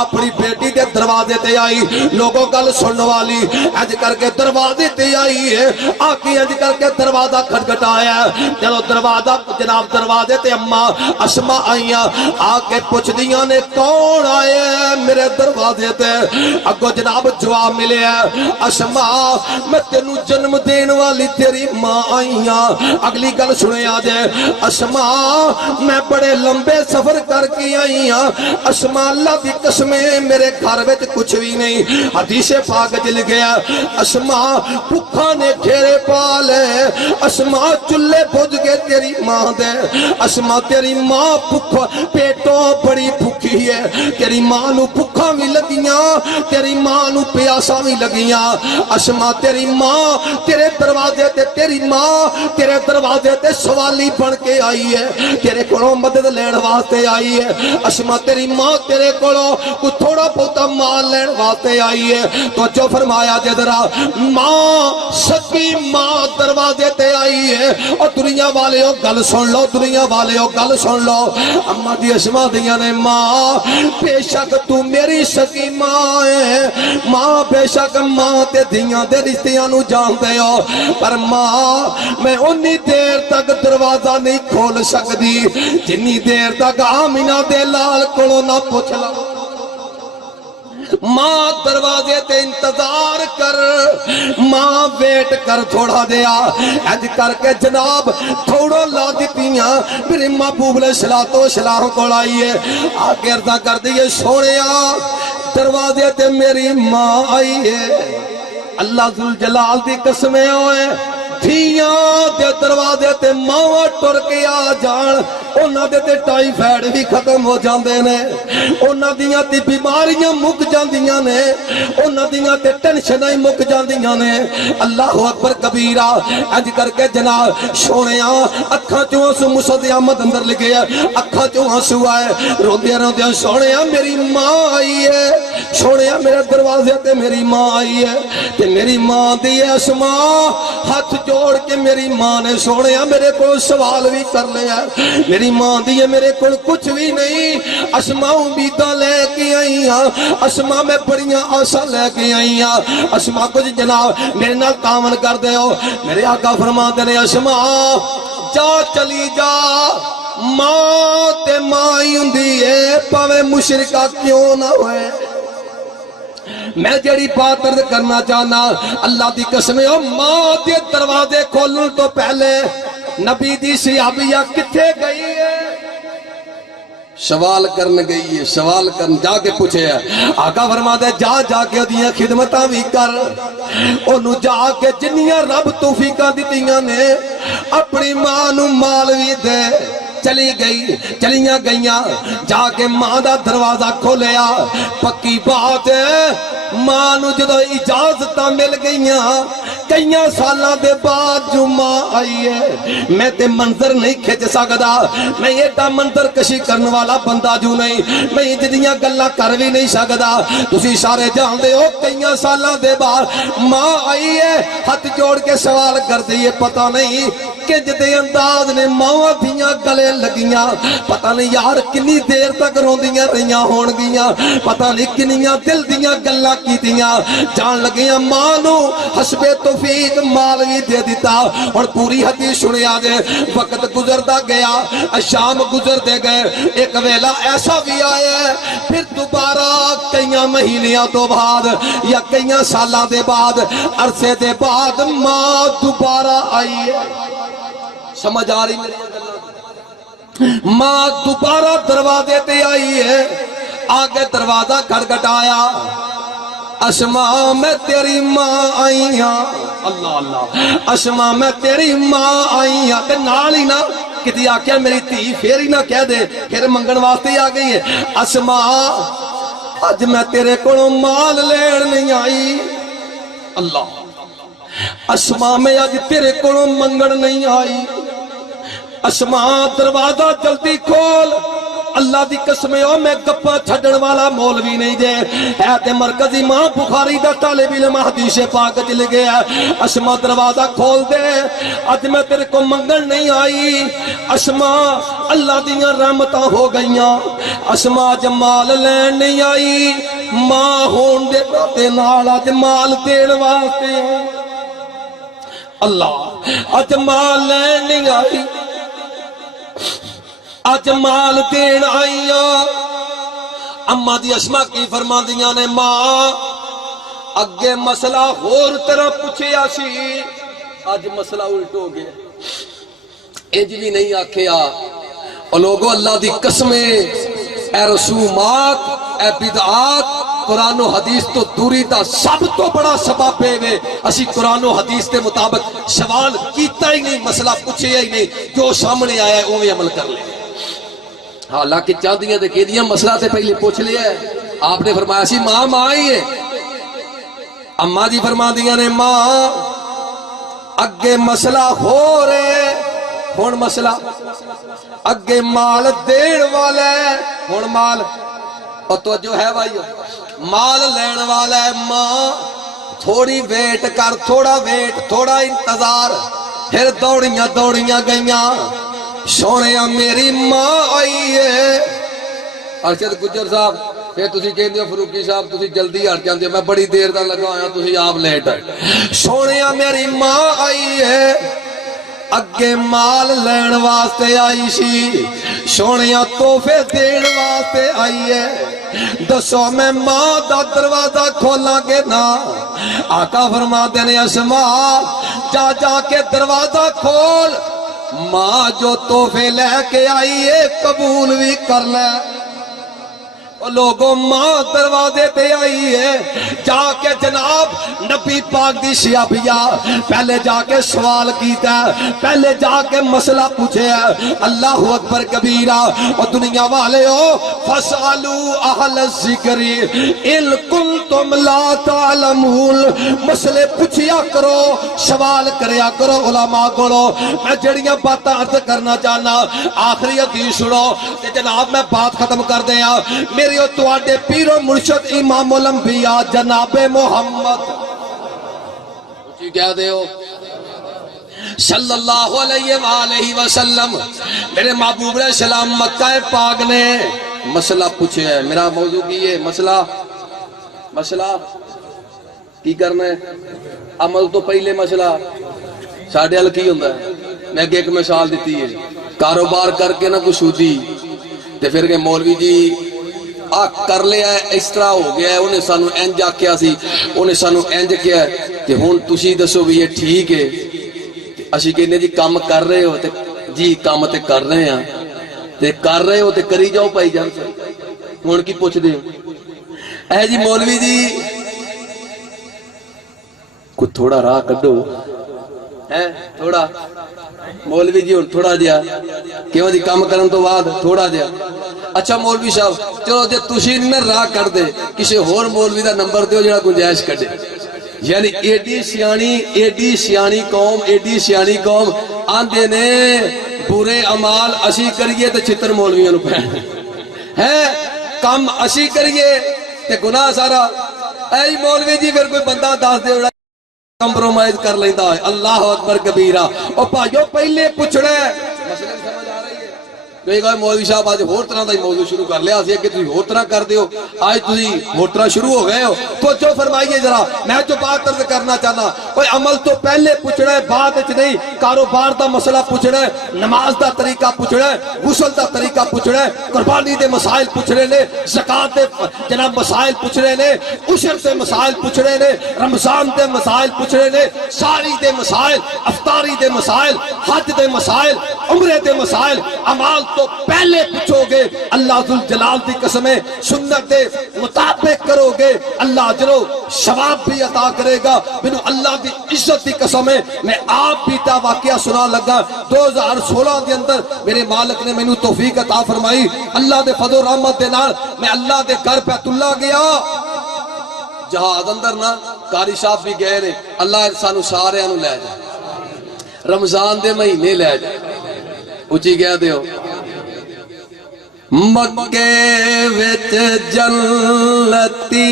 اپنی بیٹی کے دروازے تے آئی لوگوں گل سننے والی اج کر کے دروازے تے آئی ہے آکی اج کر کے دروازہ کھٹکھٹایا ہے چلو دروازہ جناب دروازے تے اماں اسماء آئیاں آکے پوچھ دیاں نے کون آئے ہیں میرے دروازے تے اگو جناب جواب ملے ہے اسماء میں تینوں جنم دین والی تیری ماں آئیاں اگلی گل سنے آجے اسماء میں بڑے لمبے سفر کر کے آئیاں اسماء اللہ دی قسمیں میرے گھر وچ کچھ بھی نہیں حدیث پاک چل گیا اسماء بھکھا نے گھیرے پالے اسماء چلے بھج گئے تیری ماں دے اسماء تیری ماں بھکھا پیٹوں بڑی بھکھی ہے تیری ماں نو بھکھا بھی لگیاں تیری ماں نو پیاسا بھی لگیاں اسماء تیری ماں تیرے دروازے تے تیری ماں تیرے دروازے تے سوالی بن کے آئی ہے تیرے کولوں مدد لین واسطے آئی ہے اسماء تیری ماں تیرے کولوں کوئی تھوڑا بہتا مال لین واسطے آئی ہے تو جو فرمایا جے ذرا ماں سکی ماں دروازے تے آئی ہے اور دنیا والے ہو گل سن لو دنیا والے ہو گل سن لو اماں دی اسماء دیاں نے ماں بے شک تو میری سکی ماں ہے ماں بے شک ماں تے دیاں دے رشتیاں نو جان دے ہو پر ماں میں انی دیر تک دروازہ نہیں کھول سکتی جنی دیر تک آمینہ دے لال کولو نہ پوچھ لو ماں دروازے تے انتظار کر ماں ویٹ کر تھوڑا دیا اج کر کے جناب تھوڑا لا دیتیاں میرے محبوب علیہ السلام کو لائیے آگے ارضا کر دیئے سونیا دروازے تے میری ماں آئی ہے اللہ ذوالجلال دی قسمیں ہوئے دھیاں دے دروازے تے ماں ٹر کے آ جان اونا دے تے ٹائیفائیڈ بھی ختم ہو جاندے نے اونا دیاں تے بیماریاں مک جاندیاں نے اونا دیاں تے ٹینشناں مک جاندیاں نے اللہ اکبر کبیرہ اج کر کے جناب سونیاں اکھاں چوں آنسو مصد احمد اندر لگے اکھاں چوں آنسو آئے روندیاں سونیاں میری ماں آئی ہے سونیاں میرے دروازے تے میری ماں آئی ہے تے میری ماں دی اسماء ہاتھ جوڑ کے میری ماں نے سونیاں میرے کو سوال بھی کر لیا میری ماں دیئے میرے کو کچھ بھی نہیں اسماء امیدہ لے کے آئیاں اسماء میں بڑیاں آسا لے کے آئیاں اسماء کچھ جناب میرے نال تعاون کر دے ہو میرے آقا فرما دے اسماء جا چلی جا ماں تے ماں ہی ہوندی ہے پاوے مشرکہ کیوں نہ ہوئے میں جڑی بات عرض کرنا چاہنا اللہ دی قسمیں ماں دے دروازے کھولن تو پہلے نبی دی صحابیہ کتھے گئی ہے سوال کرنے گئی ہے سوال کرنے جا کے پوچھے ہے آقا فرما دے جا کے دیاں خدمتاں بھی کر انہوں جا کے جنیاں رب توفیقاں دیتیاں نے اپنی ماں نو مال بھی دے چلیاں گئیاں جا کے ماں دا دروازہ کھولیا پکی بات ہے ماں نو جدو اجازتاں مل گئیاں کئیاں سالاں دے بعد جو ماں آئی ہے میں تے منظر نہیں کھچ سکدا میں ایڈا منظر کشی کرنے والا بندہ جو نہیں میں جدیاں گلاں کر بھی نہیں سکدا تسی سارے جان دے ہو کئیاں سالاں دے بعد ماں آئی ہے ہاتھ جوڑ کے سوال کر دیئے پتہ نہیں کہ جدے انداز نے ماں دیاں گلے لگیاں پتہ نہیں یار کنی دیر تک روندیاں رہیاں ہون گیاں پتہ نہیں کنیاں دل دیاں گلاں کی دیاں جان لگیاں ماں نو حسب توفیق مال بھی دے دیتا اور پوری حدیث سنے آجے وقت گزردہ گیا شام گزردے گئے ایک ویلا ایسا بھی آئے پھر دوبارہ کئیاں مہینیاں تو بعد یا کئیاں سالاں دے بعد عرصے دے بعد ماں دوبارہ آئی ہے سمجھ آ رہی میری ماں دوبارہ دروازے تے آئی ہے آگے دروازہ کھٹکھٹایا اسماء میں تیری ماں آئی ہاں اللہ اللہ اسماء میں تیری ماں آئی ہاں تے نال ہی نا کتی آکھیا میری تھی پھر ہی نہ کہہ دے پھر منگن واسطے ہی آ گئی ہے اسما اج میں تیرے کو مال لین نہیں آئی اللہ اسما میں اج تیرے کو منگن نہیں آئی اسما دروازہ جلدی کھول اللہ دی قسم او میں گپا چھڈن والا مولوی نہیں جے ہے تے مرکزی ماں بخاری دا طالب علم حدیث پاک چ لگے ہے اسما دروازہ کھول دے اج میں تیرے کو منگن نہیں آئی اسما اللہ دیاں رحمتاں ہو گئیاں اسما اج مال لین نہیں آئی ماں ہون دے تے نال اج مال دین واسطے اللہ اج مال لین نہیں آئی اج مال دین آئیاں اما دی اسما کی فرما دیاں نے ماں اگے مسئلہ ہور طرح پوچھیا سی اج مسئلہ الٹ ہو گیا انج بھی نہیں آکھیا او لوگو اللہ دی قسمیں اے رسومات اے بدعات قرآن و حدیث تو دوری دا سب تو بڑا سبب ہے اسی قرآن و حدیث کے مطابق سوال کیتا ہی نہیں مسئلہ پوچھیا ہی نہیں جو سامنے آیا ہے وہ عمل کر لے حالانکہ چاندیاں تے کہدیاں مسئلہ تے پہلے پوچھ لیا ہے آپ نے فرمایا سی ماں ماں ہی ہے اما جی فرما دیاں نے ماں اگے مسئلہ ہو رہے ہون مسئلہ اگے مال دین والا ہے ہون مال اور توجہ ہے بھائیو مال لین والا ہے ماں تھوڑی ویٹ کر تھوڑا ویٹ تھوڑا انتظار پھر دوڑیاں گئیاں سونیا میری ماں آئی ہے ارشد گجر صاحب پھر تسی کہندے ہو فروقی صاحب تسی جلدی ہٹ جاندے میں بڑی دیر دا لگا آیا تسی آپ لیٹ ہے سونیا میری ماں آئی ہے اگے مال لین واسطے آئی سی سونیا تحفے دین واسطے آئی ہے دسو میں ماں دا دروازہ کھولا کے نا آقا فرما دینے اسما جا جا کے دروازہ کھول ماں جو تحفے لے کے آئی ہے قبول بھی کر لے لوگوں ماں دروازے تے آئی ہے جا کے جناب نبی پاک دی شیابیا پہلے جا کے سوال کیتا ہے پہلے جا کے مسئلہ پوچھے ہے اللہ اکبر کبیرہ اور دنیا والے ہو فَاسْأَلُوا أَهْلَ الذِّكْرِ إِن كُنتُمْ لَا تَعْلَمُونَ مسئلے پوچھیا کرو سوال کریا کرو علماء کرو میں جڑیاں باتاں عرض کرنا چاہنا آخری حدیث سنو کہ جناب میں بات ختم کر دیا میرے تو آڈے پیر و مرشد امام الانبیاء جناب محمد اچھی کیا دے ہو صلی اللہ علیہ وآلہ وسلم میرے محبوب علیہ السلام مکہ پاک نے مسئلہ پوچھے ہے میرا موضوع کی ہے مسئلہ کی کرنا ہے عمل تو پہلے مسئلہ ساڑھے حل کی ہوندہ ہے میں ایک مثال دیتی ہے کاروبار کر کے نہ کچھ سودی تے پھر کہ مولوی جی کر لیا ہے اس طرح ہو گیا ہے انہیں سانو انج آکھیا سی انہیں سانو انج کیا ہے کہ ہون تسی دسو بھی یہ ٹھیک ہے اسی کہنے جی کام کر رہے ہو جی کام تے کر رہے ہیں تے کر رہے ہو تے کری جاؤ پائی جان سے ہون کی پوچھ دے اے جی مولوی جی کچھ تھوڑا راہ کڈو ہے تھوڑا مولوی جی تھوڑا دیا کیوں جی کام کرن تو بعد تھوڑا دیا اچھا مولوی صاحب چلو جے تسی نہ راہ کر دے کسی ہور مولوی دا نمبر دیو جڑا گنجائش کڈے یعنی ایڈی سیانی قوم آندے نے برے عمال اسی کریے تے چھتر مولویاں نو پہن ہے کم اسی کریے تے گناہ سارا اے مولوی جی پھر کوئی بندہ دس دے کمپرومائز کر لیندہ ہے اللہ اکبر کبیرہ اور بھائیو پہلے پوچھنا ہے مسئلہ سمجھ آ رہی ہے کوئی کہا مولوی صاحب آج ہور طرح دا موضوع شروع کر لیا کہ تسی ہور طرح کر دیو آج تسی ہور طرح شروع ہو گئے ہو تو جو فرمائیے ذرا میں جو بات عرض کرنا چاہنا کوئی عمل تو پہلے پوچھنا ہے بعد وچ نہیں کاروبار دا مسئلہ پوچھنا ہے نماز دا طریقہ پوچھنا ہے غسل دا طریقہ پوچھنا ہے قربانی دے مسائل پوچھنے نے زکات دے جناب مسائل پوچھنے نے عشر دے مسائل پوچھنے نے رمضان دے مسائل پوچھنے نے ساری دے مسائل افطاری دے مسائل حج دے مسائل عمرے دے مسائل عمال تو پہلے پوچھو گے، اللہ ذوالجلال دی قسمیں سنت دے مطابق کرو گے، اللہ اجر و ثواب بھی عطا کرے گا۔ مینوں اللہ دی عزت دی قسم ہے، میں آپ بیتا واقعہ سنا لگا 2016 دے اندر میرے مالک نے مینوں توفیق عطا فرمائی، اللہ دے فضل و رحمت دے نال میں اللہ دے گھر بیت اللہ گیا، جہاز اندر نا قاری صاحب بھی گئے نے، اللہ سانو سارے نوں لے جائے، رمضان دے مہینے لے جائے، اچھی کہہ دیو۔ مکے وچ جنتی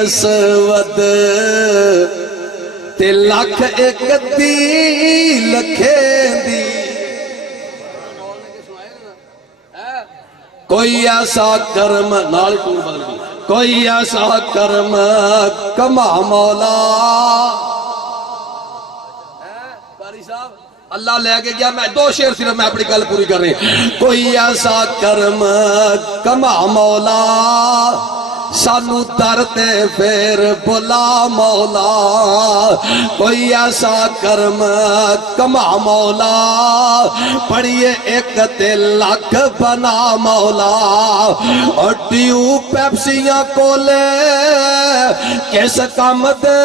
اسود تے لکھ ایک دی لکھیں دی، کوئی ایسا کرم نال ٹور بدل گئی، کوئی ایسا کرم کما مولا۔ قاری صاحب اللہ لے کے گیا، میں 2 شعر صرف میں اپنی گل پوری کر رہی ہوں۔ کوئی ایسا کرم کما مولا، سانو در تے پھر بلا مولا، کوئی ایسا کرم کما مولا، پڑھیے ایک تے لکھ بنا مولا، اور ڈیو پیپسیاں کولے کس کام دے،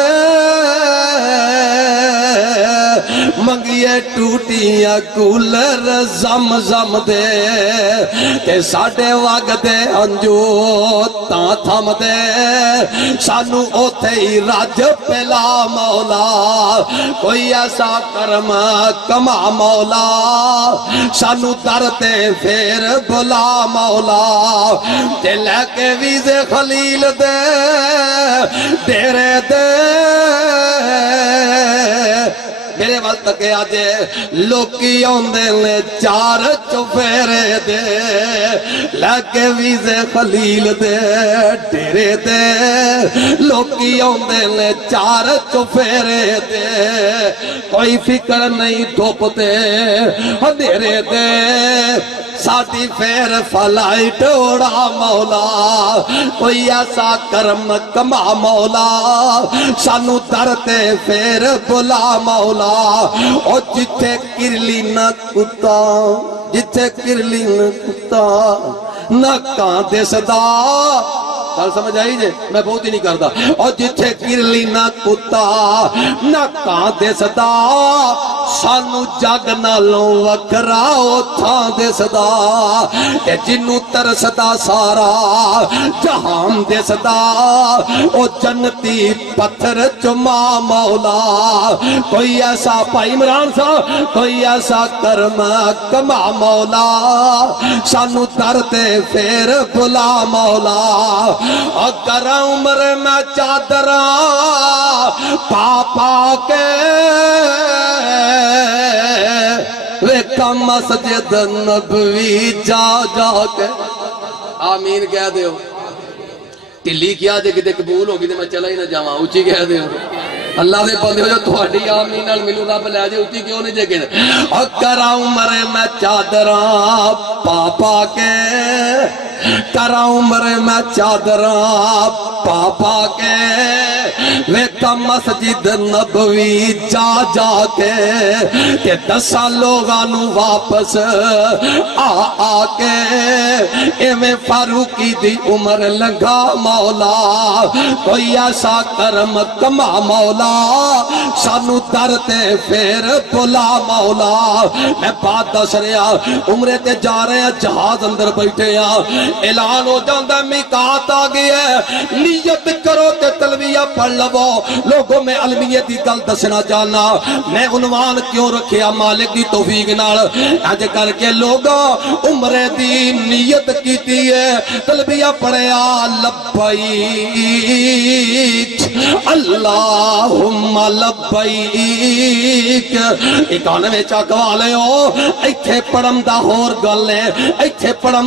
منگیے ٹوٹیاں کولر زم زم دے، تے ساڈے وگ دے انجو تاں تھم دے، سانو اوتھے ہی رج پلا مولا، کوئی ایسا کرم کما مولا، سانو در تے پھر بلا مولا، تے لے کے ویزے خلیل دے ڈیرے دے، میرے وال تکے آجے لوکی آندے لے 4 چوفیرے دے، لگے ویزے خلیل دے ڈیرے دے، لوکی آندے لے 4 چوفیرے دے، کوئی فکر نہیں دھوپ دے اندھیرے دے، ساڈی پھر فلائٹ اڑا مولا، کوئی ایسا کرم کما مولا، سانو در تے پھر بلا مولا، او جتھے کرلی نہ کتا، جتھے کرلی نہ کتا نہ کان دے صدا، گل سمجھ آئی جے، میں بہت ہی نہیں کردا، اور جتھے کرلی نہ کتا نہ کان دے صدا، سانو جگ نالوں وکھرا اوتھاں دے صدا، تے جنوں ترسدا سارا جہان دے صدا، او جنتی پتھر چما مولا، کوئی ایسا بھائی عمران صاحب، کوئی ایسا کرم کما مولا، سانو در تے پھر بلا مولا، اگر عمر میں چادراں پا پا کے ویکھاں مسجد نبوی جا جا کے، آمین کہہ دیو، ٹلی کیا جے کدے قبول ہوگی تے میں چلا ہی نہ جاواں، اونچی کہہ دیو، اللہ دے بندے ہو جو تہاڈی آمین نال ملو رب لے جے، اونچی کیوں نہیں جے کہ اگر عمر میں چادراں پا پا کے، کرا عمر میں چادراں پا پا کے، ویکھاں مسجد نبوی جا جا کے، تے 10 لوگاں نوں واپس آ کے، ایویں فاروقی دی عمر لنگا مولا، کوئی ایسا کرم کما مولا، سانو در تے پھر بلا مولا۔ میں بات دس رہا، عمرے تے جا رہے ہیں، جہاز اندر بیٹھے ہیں، اعلان ہو جاندہ میقات آ گئی ہے، نیت کرو تے تلبیہ پڑھ لو۔ لوگوں میں علمیت دی گل دسنا چاہنا، میں عنوان کیوں رکھیا مالک دی توفیق نال، اج کر کے لوگوں عمرے دی نیت کیتی ہے، تلبیہ پڑھیا لبیک اللہم لبیک، 91 چاک والے ہو، ایتھے پڑھم دا ہور گل ہے، ایتھے پڑھم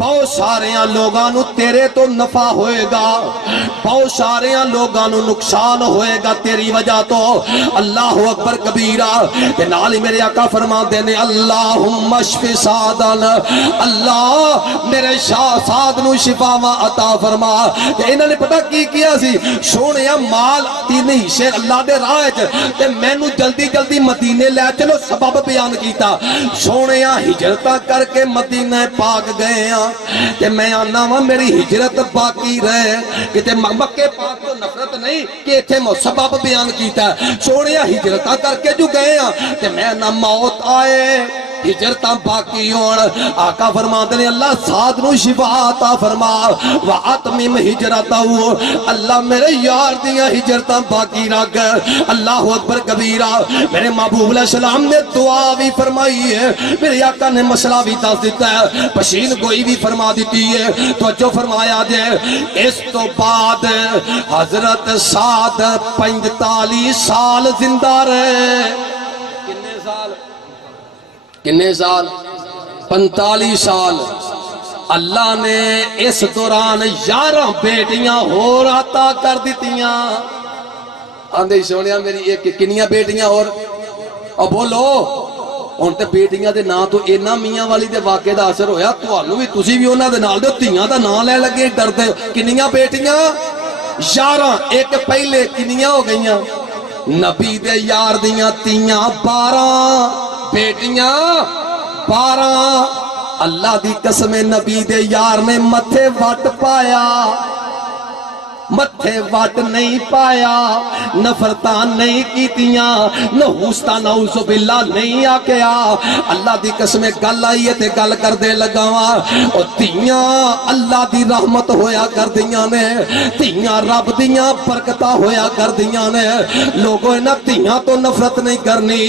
بہت سارے لوگاں نو تیرے تو نفع ہوئے گا، بہت سارے لوگاں نو نقصان ہوئے گا تیری وجہ تو۔ اللہ اکبر کبیرہ۔ تے نال ہی میرے آقا فرما دینے اللہم اشف سعدن، اللہ میرے شاہ سعد نو شفاواں عطا فرما۔ تے انہوں نے پتہ کی کیا سی، سونے مال تین حصے اللہ دے راہ وچ تے مینوں جلدی جلدی مدینے لے چلو، سبب بیان کیتا۔ سونے ہجرتاں کر کے مدینہ پاک گئے ہاں تے میں آنا وا میری ہجرت باقی رہے، کہ مکے پاک تو نفرت نہیں کہ اتھے سبب بیان کیتا ہے۔ سونے ہجرتاں کر کے جو گئے ہاں تے میں نہ موت آئے ہجرتاں باقی ہون۔ آقا فرما دے اللہ سعد نو شفا عطا فرما، وَأَتْمِمْ ہجرتہو، اللہ میرے یار دیاں ہجرتاں باقی رکھ۔ اللہ اکبر کبیرہ۔ میرے محبوب علیہ السلام نے دعا بھی فرمائی ہے، میرے آقا نے مسئلہ بھی دس دیتا ہے، پشین گوئی بھی فرما دیتی ہے۔ توجہ فرمایا دے، اس تو بعد حضرت سعد 45 سال زندہ رہے۔ کتنے سال؟ کتنے سال؟ 45 سال۔ اللہ نے اس دوران 11 بیٹیاں اور عطا کر دیتیاں۔ آندھے سونیا میری ایک کنیاں بیٹیاں اور بولو ہن تے بیٹیاں دے نام تو اینا میاں والی دے واقعے دا اثر ہویا، تانوں بھی تسی بھی انہاں دے نال دے تیاں دا نام لے لگے ڈردے۔ کنیاں بیٹیاں؟ 11۔ ایک پہلے کنیاں ہو گئیاں؟ نبی دے یار دیاں تیاں 12 بیٹیاں 12۔ اللہ دی قسم نبی دے یار نے متھے وٹ پایا، متھے وٹ نہیں پایا، نفرتان نہیں کیتیاں، نحوستہ نعوذ باللہ نہیں آکیا۔ اللہ دی قسم گل آئی ہے تے گل کر دے لگاواں، اور تیاں اللہ دی رحمت ہویا کر دیاں نے، تیاں رب دیاں برکتہ ہویا کر دیاں نے۔ لوگوں نے تیاں تو نفرت نہیں کرنی۔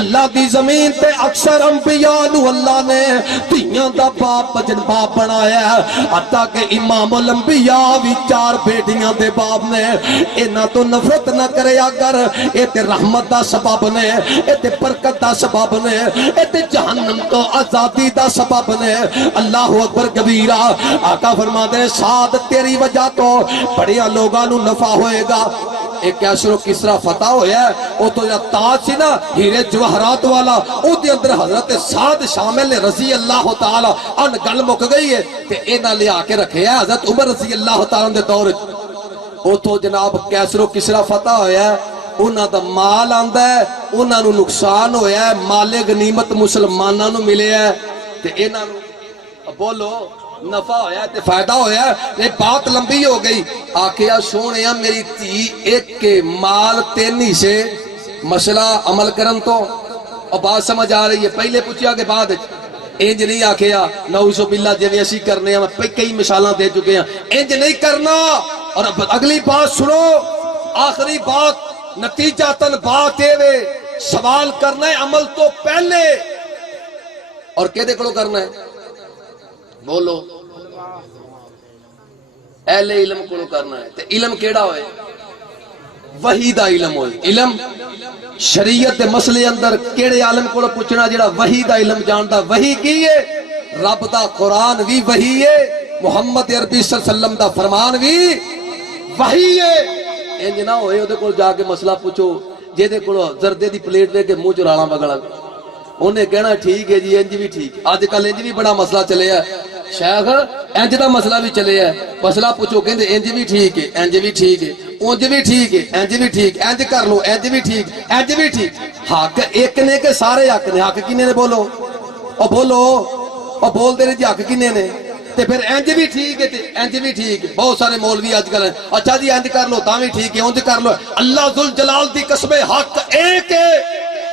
اللہ دی زمین تے اکثر انبیاء نو اللہ نے تیاں دا باپ بجن باپ بنایا ہے، حتیٰ کہ امام الانبیاء بھی 4 بیٹی دے باپ نے۔ اینا تو نفرت نہ کرے اگر، اے تے رحمت دا سبب نے، اے تے برکت دا سبب نے، اے تے جہنم تو آزادی دا سبب نے۔ اللہ اکبر کبیرہ۔ آقا فرما دے سعد تیری وجہ تو بڑیاں لوگاں نو نفع ہوئے گا۔ ایک کیسر و کسرا فتح ہویا ہے، او تو جا تاج سی نا ہیرے جوہرات والا، او دے اندر حضرت سعد شامل رضی اللہ تعالی ان گل مک گئی ہے تے اینا لے آ کے رکھے ہے حضرت عمر رضی اللہ تعالی دے دور۔ او تو جناب کیسر و کسرا فتح ہویا ہے، انہاں دا مال آندا ہے، انہاں نو نقصان ہویا ہے، مال غنیمت مسلماناں نو ملے ہے تے انہاں نو بولو نفع ہویا ہے تے فائدہ ہویا ہے۔ یہ بات لمبی ہو گئی۔ آکھیا سونیا میری تھی ایک کے مال 3 حصے، مسئلہ عمل کرن تو اور بات سمجھ آ رہی ہے۔ پہلے پوچھیا کہ بعد انج نہیں آکھیا نعوذ باللہ جویں اسی کرنے ہیں، کئی مثالاں دے چکے ہیں، انج نہیں کرنا۔ اور اگلی بات سنو، آخری بات، نتیجہ تن بات ہے سوال کرنا ہے عمل تو پہلے، اور کہدے کڑو کرنا ہے؟ بولو اہل علم کو کرنا ہے۔ تے علم کیڑا ہوئے؟ وحی دا علم ہوئے۔ علم شریعت دے مسئلے اندر کیڑے عالم کو پوچھنا جڑا وحی دا علم جاندا؟ وحی کی ہے؟ رب دا قرآن بھی وحی ہے، محمد عربی صلی اللہ علیہ وسلم دا فرمان بھی وحی ہے۔ انج نہ ہوئے اودے کول جا کے مسئلہ پوچھو جے دے کول زردے دی پلیٹ دے کے منہ چرانا بگڑا، انہیں کہنا ٹھیک ہے جی انج بھی ٹھیک۔ آج کل انج بھی بڑا مسئلہ چلے ہے، شیخ انج دا مسئلہ بھی چلے ہے، مسئلہ پوچھو کہندے انج بھی ٹھیک ہے، انج بھی ٹھیک ہے، انج بھی ٹھیک ہے، انج بھی ٹھیک، انج کر لو، انج بھی ٹھیک، انج بھی ٹھیک۔ حق ایک نے کہ سارے حق نے؟ حق کنے نے؟ بولو اور بولو اور بول دے رہے جی حق کنے نے؟ تے پھر انج بھی ٹھیک ہے تے انج بھی ٹھیک ہے۔ بہت سارے مولوی آج کل ہیں اچھا جی انج کر لو تاں بھی ٹھیک ہے، انج کر لو۔ اللہ ذوالجلال دی قسم حق ایک ہے،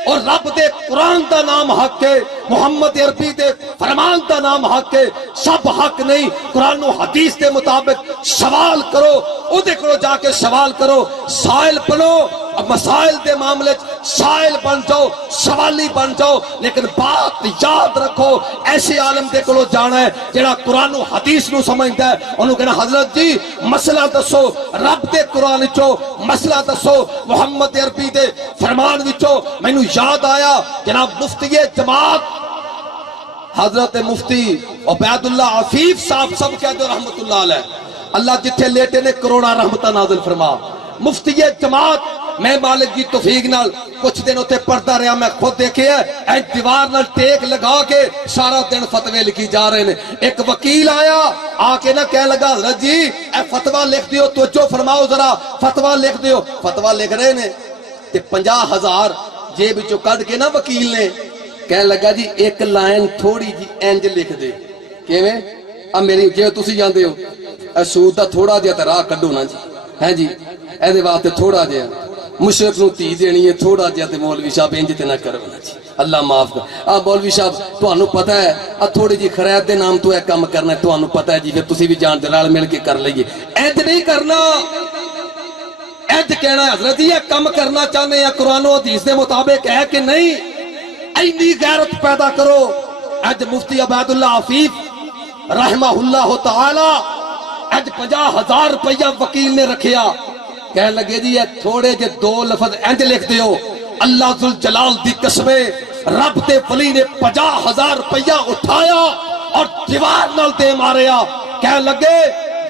اور رب دے قرآن دا نام حق ہے، محمد عربی دے فرمان دا نام حق ہے، سب حق نہیں۔ قرآن و حدیث دے مطابق سوال کرو، او دے کرو جا کے سوال کرو، سائل بنو، مسائل دے معاملے سائل بن جاؤ، سوالی بن جاؤ، لیکن بات یاد رکھو ایسے عالم دے کلو جانا ہے جڑا قرآن و حدیث نو سمجھتا ہے، انہوں کہنا حضرت جی مسئلہ دسو رب دے قرآن وچوں، مسئلہ دسو محمد عربی دے فرمان وچوں۔ مینوں یاد آیا جناب مفتی جماعت حضرت مفتی عبید اللہ عفیف صاحب سب کہہ دو رحمت اللہ علیہ، اللہ جتھے لیٹے نے کروڑا رحمتہ نازل فرما۔ مفتی جماعت میں مالک کی توفیق نال کچھ دن ہوتے پڑھتا رہا، میں خود دیکھے ہیں دیوار نال ٹیک لگا کے سارا دن فتوے لکھی جا رہے ہیں۔ ایک وکیل آیا آ کے نہ کہنے لگا حضرت جی اے فتوہ لکھ دیو، توجہ فرماؤ ذرا، فتوہ لکھ دیو۔ فتوہ لکھ رہے نے تے 50,000 جیب چو کڈ کے نا وکیل نے کہنے لگا جی ایک لائن تھوڑی جی انج لکھ دے، کیویں اب میری جے تسی جاندے ہو اے سود دا تھوڑا جہا تے راہ کڈو نا جی، ہیں جی اے دے واسطے تھوڑا جہا مشرق نو تھی دینی ہے، تھوڑا جہا تے مولوی صاحب انج تے نہ کرو نا جی، اللہ معاف کر۔ مولوی صاحب تانوں پتہ ہے تھوڑی جی خرید دے نام تو اے کام کرنا ہے، تانوں پتہ ہے جی پھر تسی بھی جان دے رل مل کے کر لئیے، انج نہیں کرنا۔ انج کہنا ہے حضرت یہ کام کرنا چاہنے یا قرآن و حدیث دے مطابق ہے کہ نہیں، اینی غیرت پیدا کرو۔ اج مفتی عبید اللہ عفیف رحمہ اللہ تعالی اج 50,000 روپیہ وکیل نے رکھیا، کہنے لگے جی یہ تھوڑے جے 2 لفظ انج لکھ دیو، اللہ ذوالجلال دی قسمیں رب دے ولی نے 50,000 روپیہ اٹھایا اور دیوار نال دے ماریا، کہنے لگے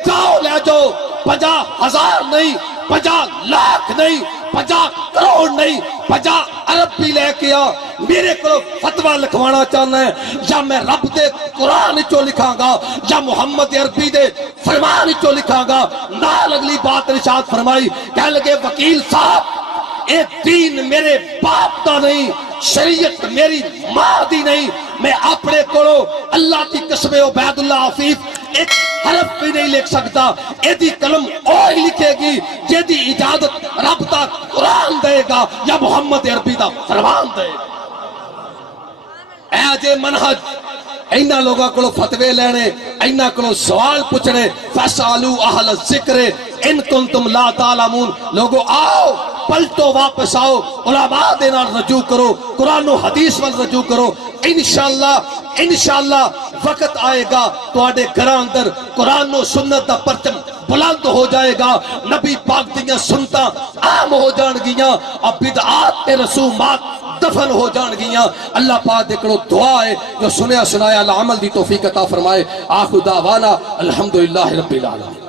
جاؤ لے جاؤ، 50,000 نہیں، 50 لاکھ نہیں، 50 کروڑ نہیں، 50 ارب بھی لے کے آ، میرے کو فتوہ لکھوانا چاہنا ہے، یا میں رب دے قرآن چو لکھاں گا یا محمد عربی دے فرمان چو لکھاں گا۔ نال اگلی بات ارشاد فرمائی، کہنے لگے وکیل صاحب اے دین میرے باپ دا نہیں، شریعت میری ماں دی نہیں، میں اپنے کولو اللہ کی قسم عبید اللہ عفیف ایک حرف بھی نہیں لکھ سکتا، ایدی قلم اوہی لکھے گی جیدی اجازت رب دا قرآن دے گا یا محمد عربی دا فرمان دے گا۔ اے جے منہج اینا لوگاں کو فتوے لینے، اینا کو سوال پوچھنے، فَاسْأَلُوا أَهْلَ الذِّكْرِ إِن كُنتُمْ لَا تَعْلَمُونَ، لوگو آؤ پلٹو واپس آؤ، علماء دے نال رجوع کرو، قرآن و حدیث وال رجوع کرو، انشاءاللہ وقت آئے گا تو آڑے گھراں اندر قرآن و سنت دا پرچم بلند ہو جائے گا، نبی پاک دیاں سنتاں عام ہو جان گیاں اور بدعات رسومات دفن ہو جان گیاں۔ اللہ پاک دیکھو دعا ہے جو سنیا سنایا اللہ عمل دی توفیق عطا فرمائے۔ آخر دعوانا الحمدللہ رب العالمین۔